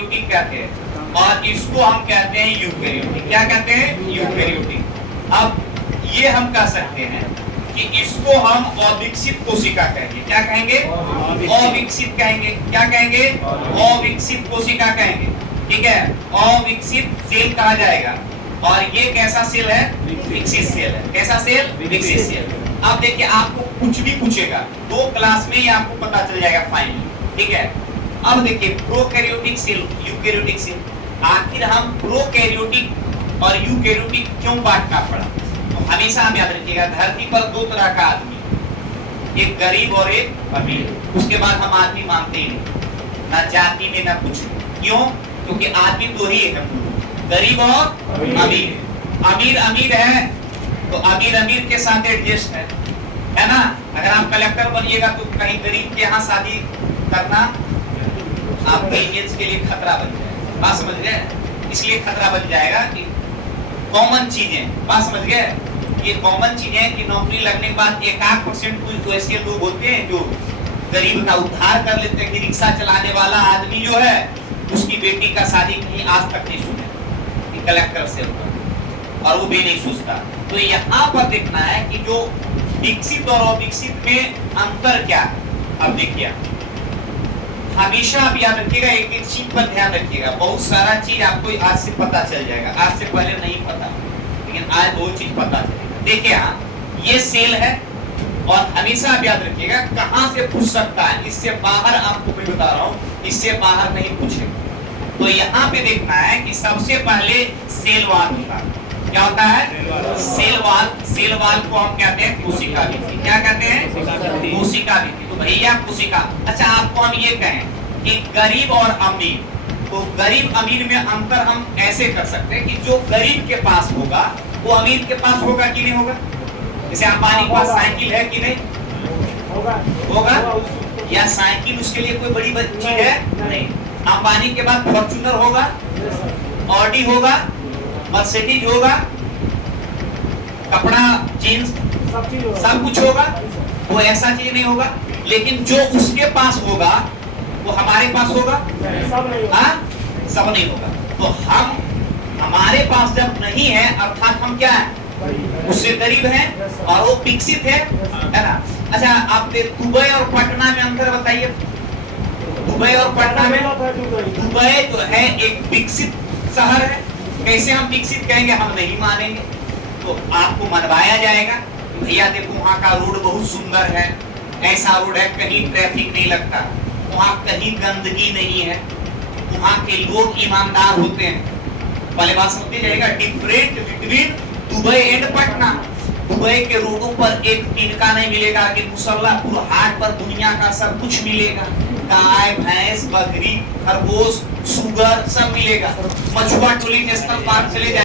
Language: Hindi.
यूकेरियोटिक कहते हैं और इसको हम कहते हैं यूकेरियोटिक। क्या कहते हैं? यूकेरियोटिक। अब ये हम कह सकते हैं कि इसको हम अविकसित कोशिका कहेंगे। क्या कहेंगे? अविकसित कहेंगे। क्या कहेंगे? अविकसित कोशिका कहेंगे। ठीक है, अविकसित सेल कहा जाएगा। और ये कैसा सेल है? विकसित सेल है। कैसा सेल? विकसित सेल। अब देखिए, आपको कुछ भी पूछेगा 2 क्लास में ही आपको पता चल जाएगा फाइनली। ठीक है, अब देखिए प्रोकैरियोटिक सेल, यूकैरियोटिक सेल, आखिर हम प्रोकैरियोटिक और यूकैरियोटिक क्यों बांटना पड़ा? तो हमेशा हम याद रखिएगा, धरती पर 2 तरह का आदमी, एक गरीब और एक अमीर। उसके बाद हम आदमी मानते ही नहीं, ना जाति में ना कुछ। क्यों? क्योंकि आदमी 2 ही है, गरीब और अमीर। अमीर अमीर है तो अमीर अमीर के साथ एडजस्ट है ना। अगर आप कलेक्टर बनिएगा तो कहीं गरीब के यहाँ शादी करना आपके इमेज के लिए खतरा बन जाएगा। बात समझ गए? इसलिए खतरा बन जाएगा कि कॉमन चीजें, बात समझ गए? ये कॉमन चीजें कि नौकरी लगने के बाद 1% कुछ ऐसे लोग होते हैं जो गरीब का उद्धार कर लेते हैं। कि रिक्शा चलाने वाला आदमी जो है, उसकी बेटी का शादी कहीं आज तक नहीं सुने कि कलेक्टर से होगा, और वो भी नहीं सोचता। तो यहाँ पर देखना है कि जो विकसित और अविकसित में अंतर क्या है। अब देखिए, हमेशा आप याद रखिएगा, एक एक चीज पर ध्यान रखिएगा। बहुत सारा चीज आपको आज से पता चल जाएगा, आज से पहले नहीं पता, लेकिन आज वो चीज पता चलेगा। देखिए, ये सेल है और हमेशा आप याद रखिएगा कहां से पूछ सकता है, इससे बाहर आपको मैं बता रहा हूं, इससे बाहर नहीं पूछेगा। तो यहाँ पे देखना है कि सबसे पहले सेल वाल होता है। क्या होता है? Cell wall. सेल वाल को हम कहते हैं कोशिका भित्ति। क्या कहते हैं? कोशिका भित्ति। तो भैया कोशिका। अच्छा, आपको हम ये कहें कि गरीब और अमीर, तो गरीब अमीर में अंतर हम ऐसे कर सकते हैं कि जो गरीब के पास होगा वो अमीर के पास होगा कि नहीं होगा। जैसे अंबानी के पास साइकिल है कि नहीं होगा? या साइकिल उसके लिए कोई बड़ी चीज है? नहीं। अंबानी के बाद फॉर्च्यूनर होगा, ऑडी होगा, मर्सिडीज होगा, कपड़ा, जींस, सब कुछ होगा। वो ऐसा चीज नहीं होगा। लेकिन जो उसके पास होगा वो हमारे पास होगा? सब नहीं होगा। तो हम, हमारे पास जब नहीं है, अर्थात हम क्या है? उससे गरीब हैं और वो विकसित है ना। अच्छा, आप दुबई और पटना में अंतर बताइए। दुबई और पटना में, दुबई जो है एक विकसित शहर है। कैसे हम विकसित कहेंगे? हम नहीं मानेंगे। तो आपको मनवाया जाएगा, भैया देखो वहाँ का रोड बहुत सुंदर है, ऐसा रोड है, कहीं ट्रैफिक नहीं लगता, वहाँ कहीं गंदगी नहीं है, वहाँ के लोग ईमानदार होते हैं। पहले बात समझ जाएगा, different between Dubai and Patna. Dubai के रोडों पर एक तिनका नहीं मिलेगा कि मुसल्लापुर हाट पर दुनिया का सब कुछ मिलेगा। गाय, भैंस, बकरी, खरगोश, सुगर सब मिलेगा। मछुआ टोली नेशनल पार्क चले जाए।